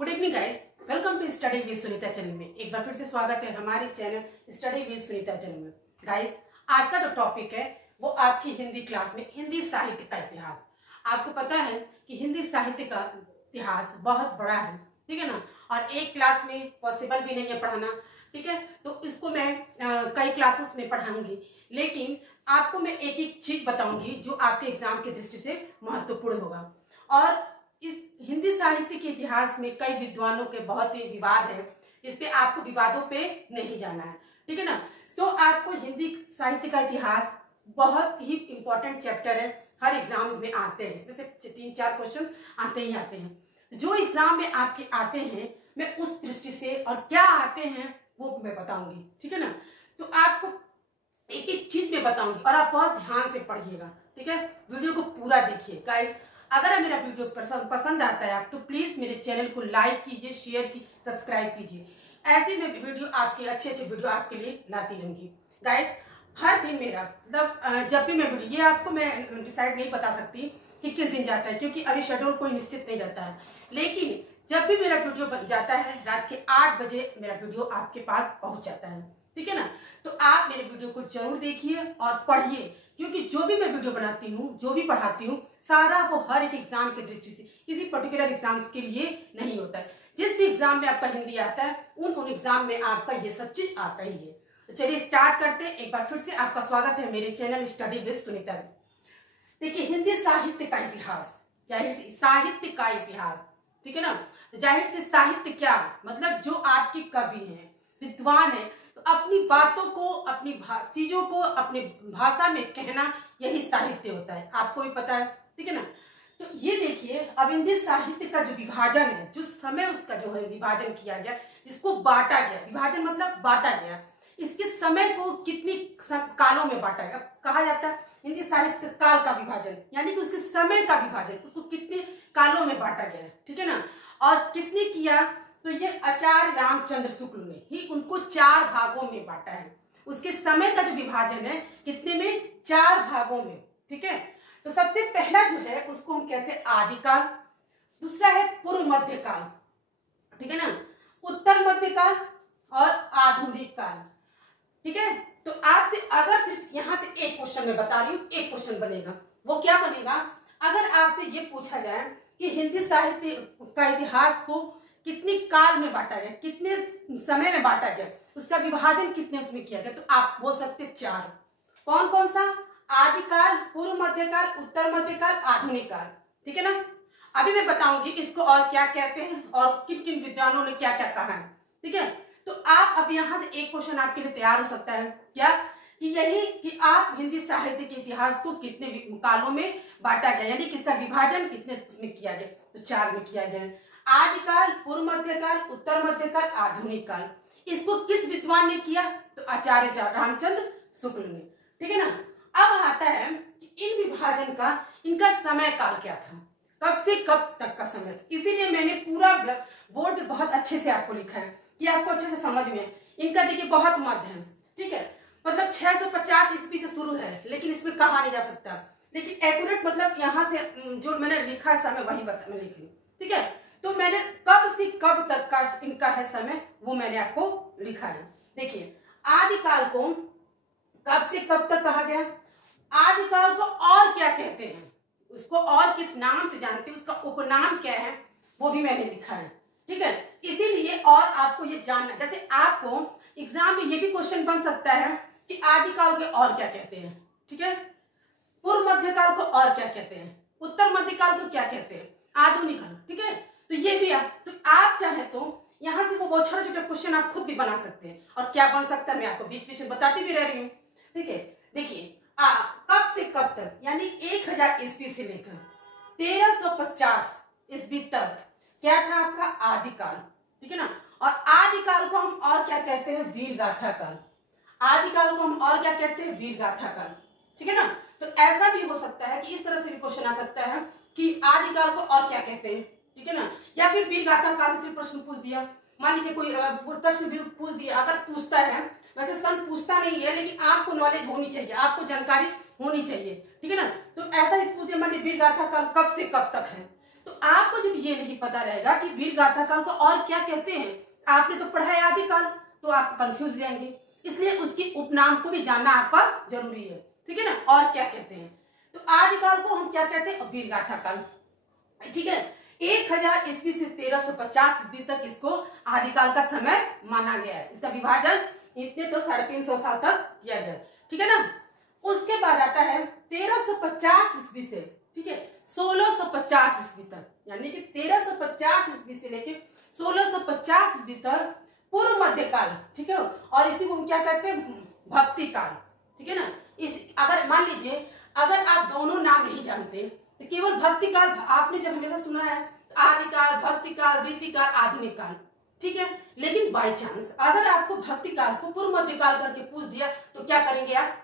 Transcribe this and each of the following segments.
Good evening guys, welcome to study with Sunita channel में। एक बार फिर से स्वागत है हमारे channel study with Sunita channel में। गाइस, आज का जो टॉपिक है वो आपकी हिंदी क्लास में हिंदी साहित्य का इतिहास। आपको पता है कि हिंदी साहित्य का इतिहास बहुत बड़ा है, ठीक है ना, और एक क्लास में पॉसिबल भी नहीं है पढ़ाना, ठीक है। तो इसको मैं कई क्लासेस में पढ़ाऊंगी, लेकिन आपको मैं एक एक चीज बताऊंगी जो आपके एग्जाम की दृष्टि से महत्वपूर्ण होगा। और इस हिंदी साहित्य के इतिहास में कई विद्वानों के बहुत ही विवाद है, इस पे आपको विवादों पे नहीं जाना है, ठीक है ना। तो आपको हिंदी साहित्य का इतिहास बहुत ही इंपॉर्टेंट चैप्टर है, हर एग्जाम में आते हैं, इसमें से 3-4 क्वेश्चन आते ही आते हैं। जो एग्जाम में आपके आते हैं मैं उस दृष्टि से और क्या आते हैं वो मैं बताऊंगी, ठीक है ना। तो आपको एक एक चीज में बताऊंगी और आप बहुत ध्यान से पढ़िएगा, ठीक है। वीडियो को पूरा देखिए गाइस। अगर मेरा वीडियो पसंद आता है आप तो प्लीज मेरे चैनल को लाइक कीजिए, शेयर की सब्सक्राइब कीजिए। ऐसी मैं वीडियो आपके अच्छे वीडियो आपके लिए लाती रहूंगी गाइस। हर दिन मेरा मतलब जब भी मैं वीडियो, ये आपको मैं डिसाइड नहीं बता सकती कि किस दिन जाता है, क्योंकि अभी शेड्यूल कोई निश्चित नहीं रहता है, लेकिन जब भी मेरा वीडियो बन जाता है रात के 8 बजे मेरा वीडियो आपके पास पहुंच जाता है, ठीक है ना। तो आप मेरे वीडियो को जरूर देखिए और पढ़िए, क्योंकि जो भी मैं वीडियो बनाती हूँ, जो भी पढ़ाती हूँ, सारा वो हर एक एग्जाम की दृष्टि से, किसी पर्टिकुलर एग्जाम्स के लिए नहीं होता है। जिस भी एग्जाम में आपका हिंदी आता है उन एग्जाम में आपका ये सब चीज आता ही है। तो चलिए स्टार्ट करते हैं। एक बार फिर से आपका स्वागत है मेरे चैनल स्टडी विद सुनीता में। देखिए, हिंदी साहित्य का इतिहास, जाहिर से साहित्य का इतिहास, ठीक है ना। जाहिर से साहित्य क्या मतलब, जो आपके कवि हैं, विद्वान है, तो अपनी बातों को, अपनी चीजों को अपनी भाषा में कहना, यही साहित्य होता है। आपको भी पता है, ठीक है ना। तो ये देखिए, अब हिंदी साहित्य का जो विभाजन है, जो समय उसका जो है विभाजन किया गया, जिसको बांटा गया, विभाजन मतलब बांटा गया, इसके समय को कितनी कालों में बांटा गया, कहा जाता है हिंदी साहित्य काल का विभाजन, यानी कि उसके समय का विभाजन, उसको कितने कालों में बांटा गया है, ठीक है ना। और किसने किया, तो ये आचार्य रामचंद्र शुक्ल ने ही उनको 4 भागों में बांटा है। उसके समय का जो विभाजन है कितने में, 4 भागों में, ठीक है। तो सबसे पहला जो है उसको हम कहते हैं आदिकाल, दूसरा है पूर्व मध्य काल, ठीक है ना, उत्तर मध्य काल और आधुनिक काल, ठीक है। तो आपसे अगर सिर्फ यहां से एक क्वेश्चन मैं बता रही हूँ, एक क्वेश्चन बनेगा, वो क्या बनेगा, अगर आपसे ये पूछा जाए कि हिंदी साहित्य का इतिहास को कितनी काल में बांटा गया, कितने समय में बांटा गया, उसका विभाजन कितने उसमें किया गया, तो आप बोल सकते 4। कौन कौन सा, आदिकाल, पूर्व मध्यकाल, उत्तर मध्यकाल, आधुनिक काल, ठीक है ना। अभी मैं बताऊंगी इसको और क्या कहते हैं और किन किन विद्वानों ने क्या क्या कहा है, ठीक है। तो आप अब यहाँ से एक क्वेश्चन आपके लिए तैयार हो सकता है, क्या कि यही कि आप हिंदी साहित्य के इतिहास को कितने कालों में बांटा गया, यानी किसका विभाजन कितने उसमें किया गया, तो 4 में किया गया। आदिकाल, पूर्व मध्यकाल, उत्तर मध्यकाल, आधुनिक काल। इसको किस विद्वान ने किया, तो आचार्य रामचंद्र शुक्ल ने, ठीक है ना। अब आता है कि इन विभाजन का इनका समय काल क्या था, कब से कब तक का समय था। इसीलिए मैंने पूरा बोर्ड पे बहुत अच्छे से आपको लिखा है कि आपको अच्छे से समझ में। इनका देखिए बहुत मध्य है, ठीक है, मतलब 650 ईस्वी से शुरू है, लेकिन इसमें कहा नहीं जा सकता, लेकिन एक्यूरेट मतलब यहाँ से जो मैंने लिखा है समय वही मैं लिख लूँ, ठीक है। तो मैंने कब से कब तक का इनका है समय वो मैंने आपको लिखा है। देखिए, आदिकाल को कब से कब तक कहा गया, आदिकाल को और क्या कहते हैं, उसको और किस नाम से जानते हैं, उसका उपनाम क्या है, वो भी मैंने लिखा है, ठीक है। इसीलिए और आपको ये जानना, जैसे आपको एग्जाम में ये भी क्वेश्चन बन सकता है कि आदिकाल के और क्या कहते हैं, ठीक है, पूर्व मध्यकाल को और क्या कहते हैं, उत्तर मध्यकाल को क्या कहते हैं, आधुनिक काल, ठीक है। तो ये भी तो आप चाहे तो यहाँ से वो बहुत छोटे छोटे क्वेश्चन आप खुद भी बना सकते हैं, और क्या बन सकता है मैं आपको बीच बीच में बताती भी रह रही हूँ, ठीक है। देखिए, कब से कब तक, यानी 1000 ईस्वी से लेकर 1350 ईस्वी तक क्या था आपका आदिकाल, ठीक है ना। और आदिकाल को हम और क्या कहते हैं, वीर गाथा काल। आदिकाल को हम और क्या कहते हैं, वीर गाथा काल, ठीक है ना। तो ऐसा भी हो सकता है कि इस तरह से भी क्वेश्चन आ सकता है कि आदिकाल को और क्या कहते हैं, ठीक है ना, या फिर वीर गाथा काल से प्रश्न पूछ दिया, मान लीजिए कोई प्रश्न भी पूछ दिया, अगर पूछता है, वैसे सन पूछता नहीं है, लेकिन आपको नॉलेज होनी चाहिए, आपको जानकारी होनी चाहिए, ठीक है ना। तो ऐसा भी पूछ दिया, मान लीजिए वीर गाथा काल कब से कब तक है, तो आपको जब ये नहीं पता रहेगा कि वीर गाथा काल को और क्या कहते हैं, आपने तो पढ़ा है आदिकाल, तो आप कंफ्यूज जाएंगे। इसलिए उसके उपनाम को भी जानना आपका जरूरी है, ठीक है ना, और क्या कहते हैं। तो आदिकाल को हम क्या कहते हैं, वीर गाथा काल, ठीक है। 1000 ईस्वी से 1350 ईस्वी तक इसको आदिकाल का समय माना गया है। इसका विभाजन इतने तो 350 साल तक किया गया, ठीक है ना। उसके बाद आता है 1350 ईस्वी से, ठीक है, 1650 ईस्वी तक, यानी कि 1350 ईस्वी से लेके 1650 ईस्वी तक पूर्व मध्यकाल, ठीक है। और इसी को हम क्या कहते हैं, भक्ति काल, ठीक है ना। इस अगर मान लीजिए अगर आप दोनों नाम नहीं जानते तो केवल भक्ति काल आपने जब हमेशा सुना है, आदिकाल, भक्ति काल, रीति काल, आधुनिक काल, ठीक है। लेकिन बाई चांस अगर आपको भक्ति काल को पूर्व मध्यकाल करके पूछ दिया तो क्या करेंगे आप,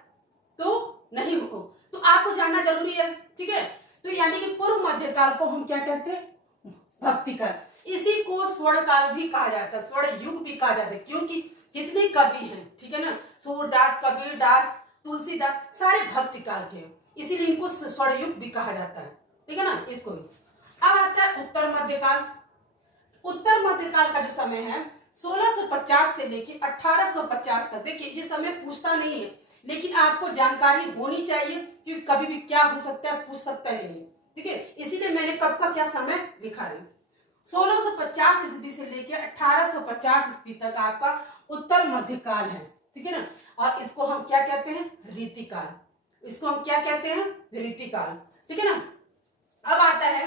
तो नहीं हो, तो आपको जानना जरूरी है, ठीक है। तो यानी कि पूर्व मध्यकाल को हम क्या कहते हैं, भक्ति काल। इसी को स्वर्ण काल भी कहा जाता है, स्वर्ण युग भी कहा जाता है, क्योंकि जितने कवि हैं, ठीक है ना, सूरदास, कबीरदास, तुलसीदास, सारे भक्ति काल के, इसीलिए इनको स्वर्ण युग भी कहा जाता है, ठीक है ना, इसको भी। अब आता है उत्तर मध्यकाल। उत्तर मध्यकाल का जो समय है 1650 से लेके 1850 तक। देखिए ये समय पूछता नहीं है, लेकिन आपको जानकारी होनी चाहिए, क्योंकि कभी भी क्या हो सकता है, पूछ सकता है नहीं, ठीक है। इसीलिए मैंने कब का क्या समय लिखा है। 1650 ईस्वी से लेके 1850 ईस्वी तक आपका उत्तर मध्यकाल है, ठीक है ना। और इसको हम क्या कहते हैं, रीतिकाल। इसको हम क्या कहते हैं, रीतिकाल, ठीक है ना। अब आता है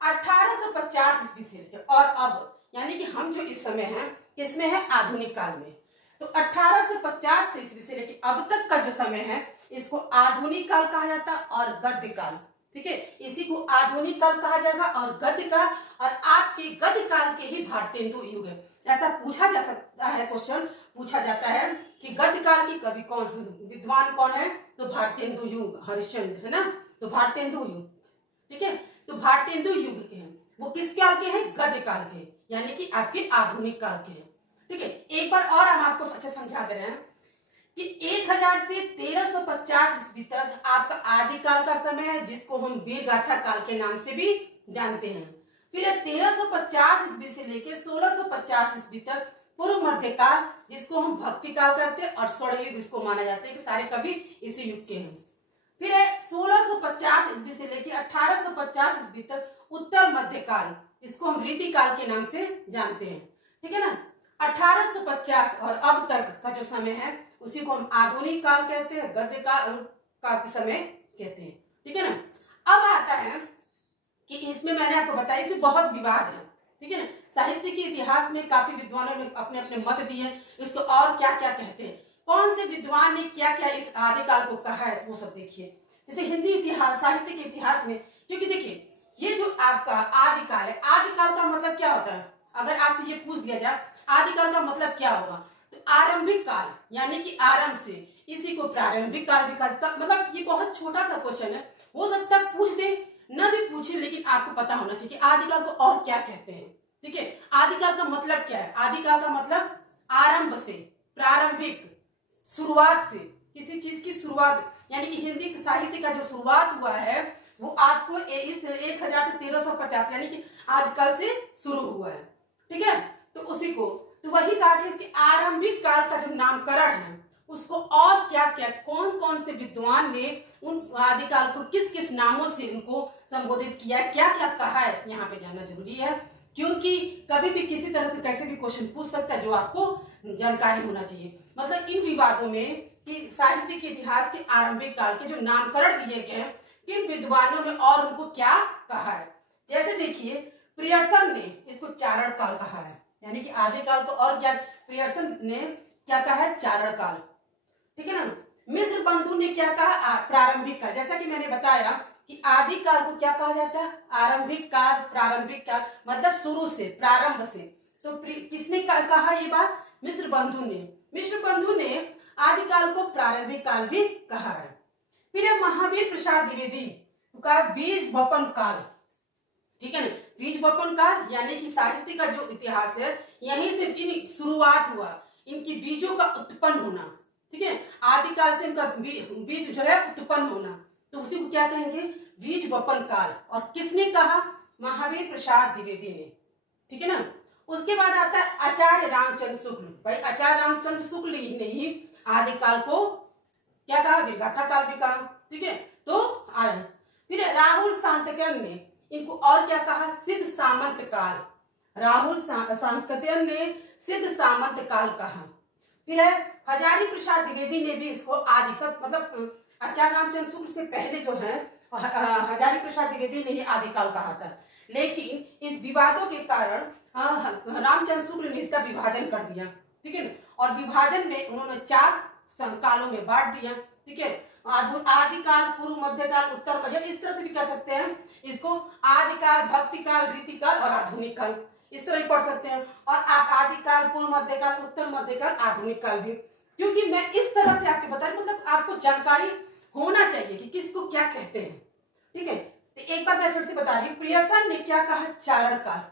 1850 ईस्वी से लेकर और अब, यानी कि हम जो इस समय हैं इसमें है आधुनिक काल में। तो 1850 ईस्वी से लेकर अब तक का जो समय है इसको आधुनिक काल कहा जाता है और गद्य काल, ठीक है। इसी को आधुनिक काल कहा जाएगा और गद्य काल, और आपके गद्य काल के ही भारतेंदु युग है। ऐसा पूछा जा सकता है, क्वेश्चन पूछा जाता है कि गद्य काल की कवि कौन, विद्वान कौन है, तो भारतेंदु युग, हरिश्चंद्र, है ना। तो भारतेंदु युग, ठीक है। तो भारतेंदु युग के हैं, वो किस काल के हैं, गद्य काल के, यानी कि आपके आधुनिक काल के हैं, ठीक है। एक बार और हम आपको अच्छा समझा दे रहे हैं कि 1000 से 1350 ईस्वी तक आपका आदिकाल का समय है, जिसको हम वीरगाथा काल के नाम से भी जानते हैं। फिर 1350 ईस्वी से लेकर 1650 ईस्वी तक पूर्व मध्यकाल, जिसको हम भक्ति काल कहते हैं, और स्वर्ण युग इसको माना जाता है कि सारे कवि इसी युग के हैं। फिर है 1650 ईस्वी से लेकर 1850 ईस्वी तक उत्तर मध्यकाल, जिसको हम रीति काल के नाम से जानते हैं, ठीक है ना। 1850 और अब तक का जो समय है उसी को हम आधुनिक काल कहते हैं, गद्य का समय कहते हैं, ठीक है ना। अब आता है कि इसमें मैंने आपको बताया इसमें बहुत विवाद है, ठीक है ना। साहित्य के इतिहास में काफी विद्वानों ने अपने अपने मत दिए, इसको और क्या क्या कहते हैं, कौन से विद्वान ने क्या क्या इस आदिकाल को कहा है, वो सब देखिए। जैसे हिंदी इतिहास, साहित्य के इतिहास में, क्योंकि देखिए ये जो आपका आदिकाल है, आदिकाल का मतलब क्या होता है, अगर आपसे ये पूछ दिया जाए आदिकाल का मतलब क्या होगा, तो आरंभिक काल, यानी कि आरंभ से, इसी को प्रारंभिक काल भी कहते हैं। मतलब ये बहुत छोटा सा क्वेश्चन है, हो सकता है पूछ दे, न भी पूछे, लेकिन आपको पता होना चाहिए कि आदिकाल को और क्या कहते हैं, ठीक है। आदिकाल का मतलब क्या है, आदिकाल का मतलब आरंभ से, प्रारंभिक, शुरुआत से, किसी चीज की शुरुआत, यानी कि हिंदी साहित्य का जो शुरुआत हुआ है वो आपको इस 1000 से 1350 यानी कि आदिकाल से शुरू हुआ है, ठीक है। तो उसी को, तो वही कहा कि इसके आरंभिक काल का जो नामकरण है उसको और क्या क्या, कौन कौन से विद्वान ने उन आदिकाल को किस किस नामों से उनको संबोधित किया, क्या क्या कहा है, यहाँ पे जानना जरूरी है। क्योंकि कभी भी किसी तरह से कैसे भी क्वेश्चन पूछ सकता है, जो आपको जानकारी होना चाहिए। मतलब इन विवादों में कि साहित्य के इतिहास के आरंभिक काल के जो नामकरण दिए गए हैं, किन विद्वानों ने और उनको क्या कहा है। जैसे देखिए प्रियर्सन ने इसको चारण काल कहा है, यानी कि आदिकाल को, और क्या प्रियर्सन ने क्या कहा है, चारण काल, ठीक है ना। मिश्र बंधु ने क्या कहा, प्रारंभिक काल। जैसा कि मैंने बताया कि आदिकाल को क्या कहा जाता है, आरंभिक काल, प्रारंभिक काल, मतलब शुरू से, प्रारंभ से। तो किसने कहा ये बात, मिश्र बंधु ने। मिश्र बंधु ने आदिकाल को प्रारंभिक काल भी कहा है। फिर महावीर प्रसाद द्विवेदी का बीज वपन काल, ठीक है ना। बीज वपन काल यानी कि साहित्य का जो इतिहास है, यहीं से इन शुरुआत हुआ, इनकी बीजों का उत्पन्न होना, ठीक है। आदिकाल से इनका बीज जो है उत्पन्न होना, तो उसी को क्या कहेंगे, बीज वपन काल। और किसने कहा, महावीर प्रसाद द्विवेदी ने, ठीक है ना। उसके बाद आता है आचार्य रामचंद्र शुक्ल। भाई आचार्य रामचंद्र शुक्ल ही नहीं आदिकाल को क्या कहा, विगाथा काल भी कहा, ठीक है। तो आया फिर राहुल सांतकर्णी ने इनको और क्या कहा, सिद्ध सामंत काल। राहुल सांतकर्णी ने सिद्ध सामंत काल कहा। फिर है हजारी प्रसाद द्विवेदी ने भी इसको आदि, सब मतलब आचार्य रामचंद्र शुक्ल से पहले जो है हजारी प्रसाद द्विवेदी ने ही आदिकाल कहा था। लेकिन इस विवादों के कारण रामचंद्र शुक्ल ने इसका विभाजन कर दिया, ठीक है। और विभाजन में उन्होंने 4 कालों में बांट दिया, ठीक है। आदिकाल, पूर्व मध्यकाल, उत्तर मध्य, इस तरह से भी कह सकते हैं इसको। आदिकाल, भक्तिकाल, रीतिकाल और आधुनिक काल, इस तरह भी पढ़ सकते हैं। और आप आदिकाल, पूर्व मध्यकाल, उत्तर मध्यकाल, आधुनिक काल भी, क्योंकि मैं इस तरह से आपके बता रही, मतलब आपको जानकारी होना चाहिए कि किसको क्या कहते हैं, ठीक है। तो एक बार मैं फिर से बता रही हूँ, प्रियसन ने क्या कहा, चारण काल,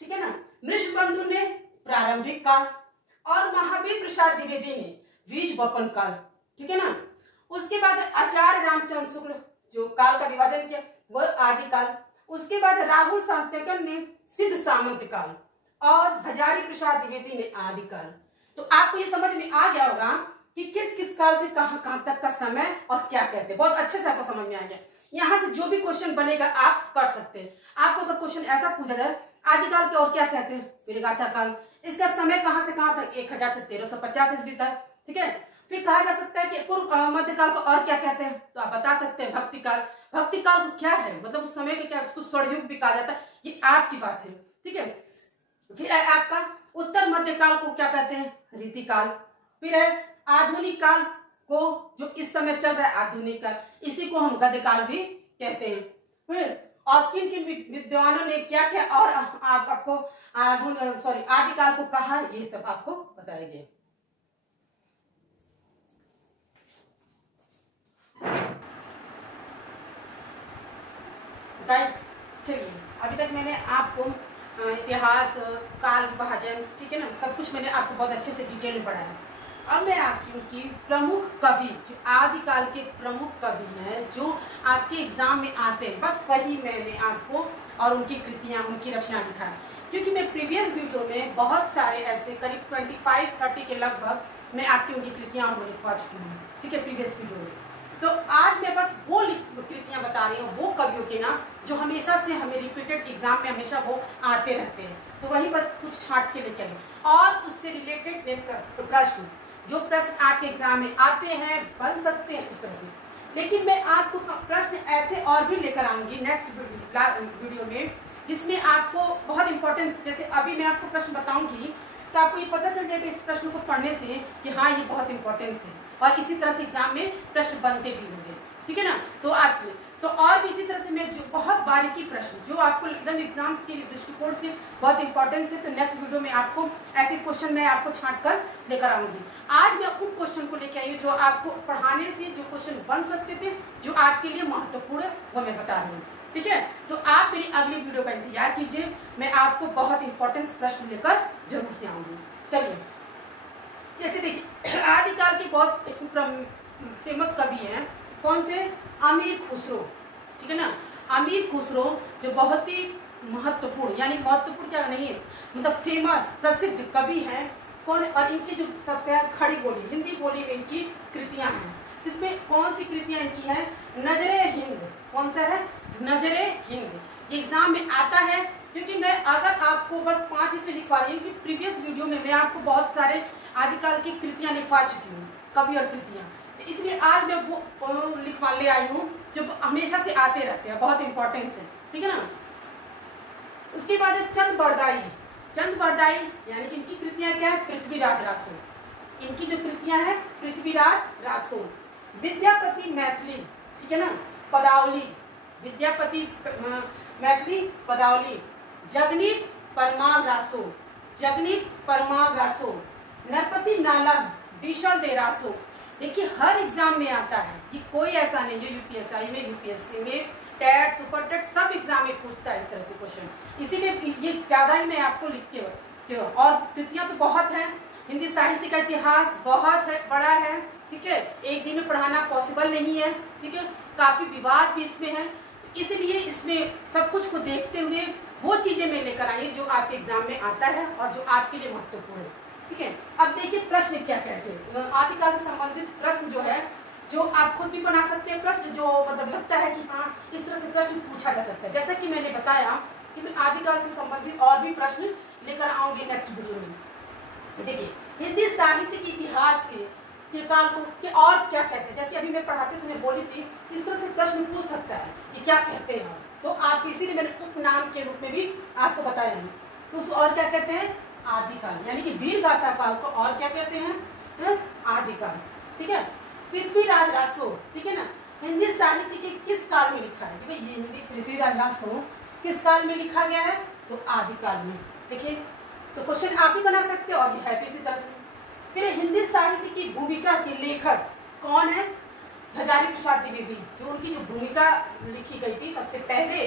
ठीक है ना। मृषबंधु ने प्रारंभिक काल और महावीर प्रसाद द्विवेदी ने बीज वपन काल, ठीक है ना। उसके बाद आचार्य रामचंद्र शुक्ल जो काल का विभाजन किया वह आदिकाल। उसके बाद राहुल सांतकर्णी ने सिद्ध सामंत काल और हजारी प्रसाद द्विवेदी ने आदिकाल। तो आपको ये समझ में आ गया होगा कि किस किस काल से कहां तक का समय और क्या कहते हैं। बहुत अच्छे से आपको समझ में आ गया। यहाँ से जो भी क्वेश्चन बनेगा आप कर सकते हैं। आपको अगर क्वेश्चन ऐसा पूछा जाए आदिकाल के और क्या कहते हैं, विगाथा काल, इसका समय कहां से कहां तक 1000 से 1350 ईस्वी तक, ठीक है। फिर कहा जा सकता है कि पूर्व मध्यकाल को और क्या कहते हैं, तो आप बता सकते हैं भक्ति काल। भक्ति काल को क्या है, मतलब उस समय के क्या, उसको स्वर्णयुग भी कहा जाता है, ये आपकी बात है, ठीक है। फिर है आपका उत्तर मध्यकाल को क्या कहते हैं, रीतिकाल। फिर है आधुनिक काल को, जो इस समय चल रहा है आधुनिक काल, इसी को हम गद्यकाल भी कहते हैं। फिर और किन किन विद्वानों ने क्या क्या और आपको आदिकाल को कहा, ये सब आपको बताएंगे। गाइस चलिए, अभी तक मैंने आपको इतिहास, काल विभाजन, ठीक है ना, सब कुछ मैंने आपको बहुत अच्छे से डिटेल में पढ़ाया। अब मैं आपकी उनकी प्रमुख कवि, जो आदिकाल के प्रमुख कवि हैं, जो आपके एग्जाम में आते हैं, बस वही मैंने आपको और उनकी कृतियां, उनकी रचना लिखा है। क्योंकि मैं प्रीवियस वीडियो में बहुत सारे ऐसे करीब 25-30 के लगभग मैं आपकी उनकी कृतियां लिखवा चुकी हूँ, ठीक है, प्रीवियस वीडियो में। तो आज मैं बस वो कृतियां बता रही हूँ, वो कवियों के नाम जो हमेशा से हमें रिपीटेड एग्जाम में हमेशा वो आते रहते हैं। तो वही बस कुछ छांट के लेके आए और उससे रिलेटेड प्रश्न, जो प्रश्न आपके एग्जाम में आते हैं, बन सकते हैं उस तरह से। लेकिन मैं आपको प्रश्न ऐसे और भी लेकर आऊंगी नेक्स्ट वीडियो में, जिसमें आपको बहुत इंपॉर्टेंट, जैसे अभी मैं आपको प्रश्न बताऊंगी तो आपको ये पता चल जाएगा इस प्रश्न को पढ़ने से कि हाँ ये बहुत इंपॉर्टेंस है, और इसी तरह से एग्जाम में प्रश्न बनते भी होंगे, ठीक है ना। तो आप और भी इसी तरह से मैं जो बहुत बारीकी प्रश्न जो आपको एकदम एग्जाम्स के दृष्टिकोण से बहुत इंपॉर्टेंस है, तो नेक्स्ट वीडियो में आपको ऐसे क्वेश्चन मैं आपको छांट कर लेकर आऊंगी। आज मैं उन क्वेश्चन को लेकर आई हूँ जो आपको पढ़ाने से जो क्वेश्चन बन सकते थे, जो आपके लिए महत्वपूर्ण है, वो मैं बता रही हूँ, ठीक है। तो आप मेरी अगली वीडियो का इंतजार कीजिए, मैं आपको बहुत इंपॉर्टेंस प्रश्न लेकर जरूर से आऊंगी। चलिए, जैसे देखिए आदिकाल के बहुत फेमस कवि हैं, कौन से, अमीर खुसरो, ठीक है ना। अमीर खुसरो जो बहुत ही महत्वपूर्ण, यानी महत्वपूर्ण क्या नहीं है, मतलब फेमस प्रसिद्ध कवि हैं कौन, और इनकी जो सब क्या खड़ी बोली, हिंदी बोली में इनकी कृतियां हैं। इसमें कौन सी कृतियां इनकी हैं, नजरे हिंद, कौन सा है, नजरे हिंद, एग्जाम में आता है। क्योंकि मैं अगर आपको बस 5 इसमें लिखवा रही हूँ कि प्रीवियस वीडियो में मैं आपको बहुत सारे आदिकाल की कृतियां लिखवा चुकी हूँ, कवि और कृतियां, इसलिए आज मैं वो लिखवा ले आई हूँ जो हमेशा से आते रहते हैं, बहुत इंपॉर्टेंस है, ठीक है ना। उसके बाद है चंद बरदाई। चंद बरदाई यानी कि इनकी कृतियां क्या है, पृथ्वीराज रासो, इनकी जो कृतियां हैं पृथ्वीराज रासो। विद्यापति मैथिली, ठीक है ना, पदावली, विद्यापति मैथिली पदावली। जगनीत परमार रासो, जगनीत परमार रासो। नरपति नाला विशाल दे रासो। देखिए हर एग्जाम में आता है, ये कोई ऐसा नहीं जो यूपीएसआई में, यूपीएससी में, टेट, सुपर टेट सब एग्जाम में पूछता है इस तरह से क्वेश्चन। इसीलिए ये ज्यादा ही मैं आपको लिख के, और कृतियां तो बहुत हैं, हिंदी साहित्य का इतिहास बहुत है, बड़ा है, ठीक है, एक दिन में पढ़ाना पॉसिबल नहीं है, ठीक है, काफी विवाद भी इसमें है। इसलिए इसमें सब कुछ को देखते हुए वो चीजें मैं लेकर आई जो आपके एग्जाम में आता है और जो आपके लिए महत्वपूर्ण है। ठीक है, अब देखिए प्रश्न क्या कैसे आदिकाल से संबंधित प्रश्न जो है, जो आप खुद भी बना सकते हैं प्रश्न, जो मतलब लगता है कि हाँ इस तरह से प्रश्न पूछा जा सकता है। जैसा कि मैंने बताया कि मैं आदिकाल से संबंधित और भी प्रश्न लेकर आऊंगी नेक्स्ट वीडियो में। देखिए हिंदी साहित्य के इतिहास के काल को के और क्या कहते हैं, जैसे अभी मैं पढ़ाते समय बोली थी, इस तरह से प्रश्न पूछ सकता है कि क्या कहते हैं, तो आप इसीलिए मैंने उपनाम के रूप में भी आपको बताया है। तो उस और क्या कहते हैं, आदिकाल, यानी कि वीर गाथा काल को और क्या कहते हैं, आदिकाल। ठीक है, पृथ्वीराज रासो, ठीक है ना, हिंदी साहित्य के किस काल में लिखा है, कि भाई ये हिंदी पृथ्वीराज रासो किस काल में लिखा गया है, तो आदिकाल में। देखिए तो क्वेश्चन आप ही बना सकते हो और ये है इसी तरह से। फिर हिंदी साहित्य की भूमिका के लेखक कौन है, हजारी प्रसाद द्विवेदी, जो उनकी जो भूमिका लिखी गई थी सबसे पहले,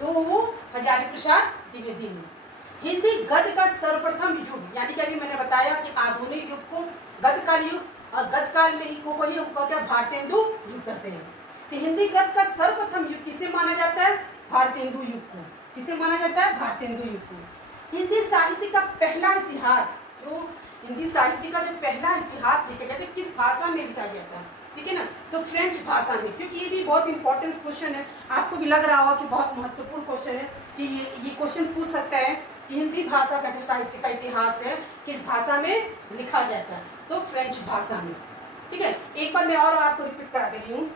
तो वो हजारी प्रसाद द्विवेदी ने। हिंदी गद्य का सर्वप्रथम युग, यानी कि अभी मैंने बताया कि आधुनिक युग को गद्यकाल युग और गद्यकाल में ही को क्या भारतेंदु युग कहते हैं। तो हिंदी गद्य का सर्वप्रथम युग किसे माना जाता है, भारतेंदु युग को। किसे माना जाता है, भारतेंदु युग को। हिंदी साहित्य का पहला इतिहास, जो हिंदी साहित्य का जो पहला इतिहास लिखा गया था किस भाषा में लिखा गया था, ठीक है ना, तो फ्रेंच भाषा में। क्योंकि ये भी बहुत इंपॉर्टेंट क्वेश्चन है, आपको भी लग रहा होगा कि बहुत महत्वपूर्ण क्वेश्चन है कि ये क्वेश्चन पूछ सकता है कि हिंदी भाषा का जो साहित्य का इतिहास है किस भाषा में लिखा गया था, तो फ्रेंच भाषा में। ठीक है, एक बार मैं और आपको रिपीट करा दे रही हूँ।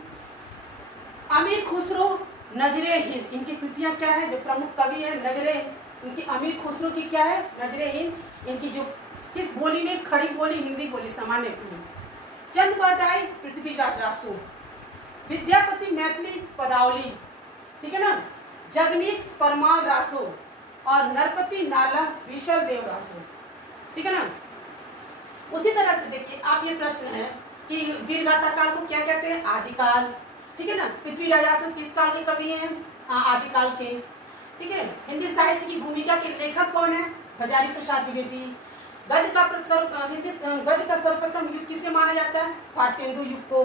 अमीर खुसरो, नजरे हिंद, इनकी कृतियां क्या है, जो प्रमुख कवि है नजरे, उनकी अमीर खुसरो की क्या है, नजरे हिंद, इनकी जो किस बोली में, खड़ी बोली, हिंदी बोली सामान्य। चंद बरदाई पृथ्वीराज रासो, विद्यापति मैथिली पदावली, ठीक है ना, जगनीत परमार रासो और नरपति नाला विशल देव रासो। ठीक है ना। उसी तरह से देखिए आप, ये प्रश्न है कि वीरगाथा काल को क्या कहते हैं, आदिकाल। ठीक है ना, पृथ्वीराज रासो किस काल के कवि हैं, आदिकाल के। ठीक है, हिंदी साहित्य की भूमिका के लेखक कौन है, हजारी प्रसाद द्विवेदी। गद्य का सर्वप्रथम युग किसे माना जाता है, भारतेंदु युग को।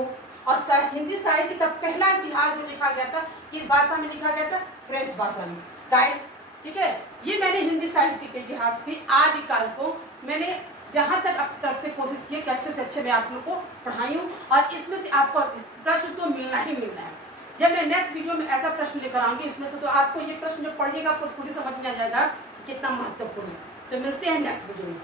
और हिंदी साहित्य का पहला इतिहास जो लिखा गया था किस भाषा में लिखा गया था, फ्रेंच भाषा में। गाइस ठीक है, ये मैंने हिंदी साहित्य के इतिहास की आदिकाल को मैंने जहां तक अब तरफ से कोशिश की कि अच्छे से अच्छे मैं आप लोग को पढ़ाई हूँ, और इसमें से आपको प्रश्न तो मिलना ही मिलना है। जब मैं नेक्स्ट वीडियो में ऐसा प्रश्न लेकर आऊंगी इसमें से, तो आपको ये प्रश्न जो पढ़िएगा आपको खुद ही समझ में आ जाएगा कितना महत्वपूर्ण है। तो मिलते हैं नेक्स्ट वीडियो में।